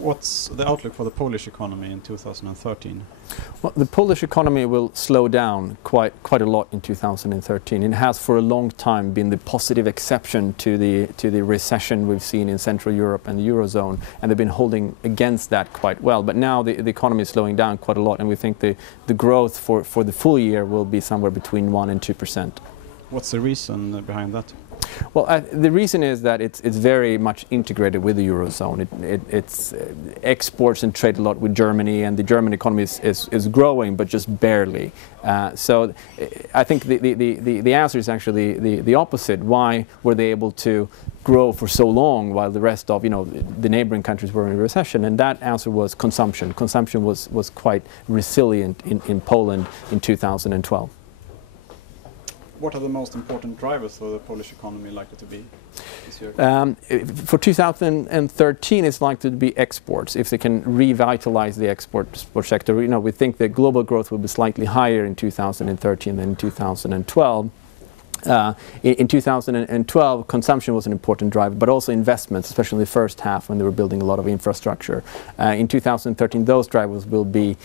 What's the outlook for the Polish economy in 2013? Well, the Polish economy will slow down quite a lot in 2013. It has for a long time been the positive exception to the recession we've seen in Central Europe and the Eurozone, and they've been holding against that quite well. But now the economy is slowing down quite a lot, and we think the growth for the full year will be somewhere between 1 and 2%. What's the reason behind that? Well, the reason is that it's very much integrated with the Eurozone. It's exports and trade a lot with Germany, and the German economy is growing, but just barely. So I think the answer is actually the opposite. Why were they able to grow for so long while the rest of the neighboring countries were in a recession? And that answer was consumption. Consumption was quite resilient in Poland in 2012. What are the most important drivers for the Polish economy likely to be this year? For 2013, it's likely to be exports. If they can revitalize the export sector, we think that global growth will be slightly higher in 2013 than in 2012. In 2012, consumption was an important driver, but also investments, especially in the first half when they were building a lot of infrastructure. In 2013, those drivers will be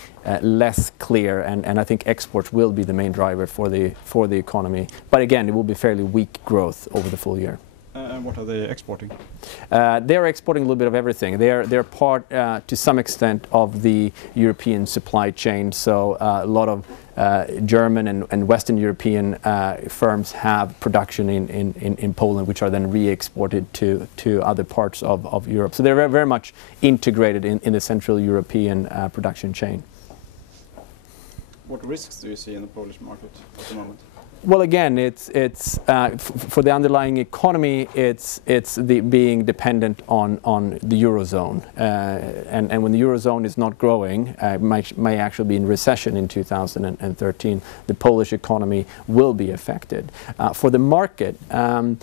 less clear, and I think exports will be the main driver for the economy. But again, it will be fairly weak growth over the full year. And what are they exporting? They're exporting a little bit of everything. They're part, to some extent, of the European supply chain. So a lot of German and Western European firms have production in Poland, which are then re-exported to other parts of Europe. So they're very much integrated in the Central European production chain. What risks do you see in the Polish market at the moment? Well, again, it's for the underlying economy. It's being dependent on the Eurozone, and when the Eurozone is not growing, may actually be in recession in 2013. The Polish economy will be affected. For the market, a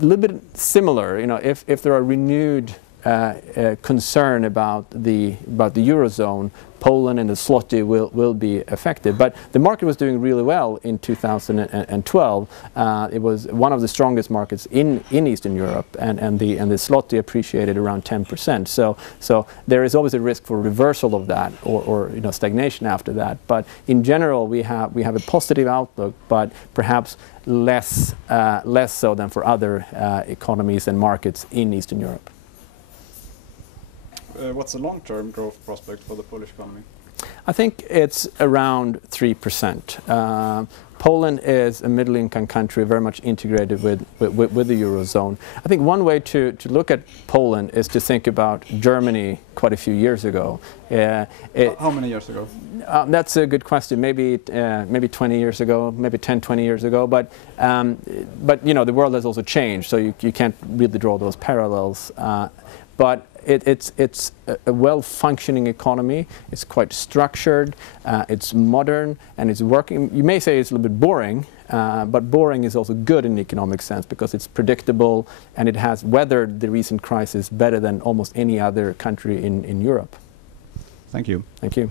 little bit similar. If there are renewed concern about the Eurozone, Poland and the zloty will be affected. But the market was doing really well in 2012. It was one of the strongest markets in Eastern Europe, and the zloty appreciated around 10%. So there is always a risk for reversal of that or stagnation after that. But in general, we have a positive outlook, but perhaps less so than for other economies and markets in Eastern Europe. What's the long-term growth prospect for the Polish economy? I think it's around 3%. Poland is a middle-income country, very much integrated with the Eurozone. I think one way to look at Poland is to think about Germany quite a few years ago. How many years ago? That's a good question. Maybe 20 years ago, maybe 10, 20 years ago. But the world has also changed, so you can't really draw those parallels. But it's a well-functioning economy. It's quite structured, it's modern, and it's working. You may say it's a little bit boring, but boring is also good in the economic sense because it's predictable and it has weathered the recent crisis better than almost any other country in Europe. Thank you. Thank you.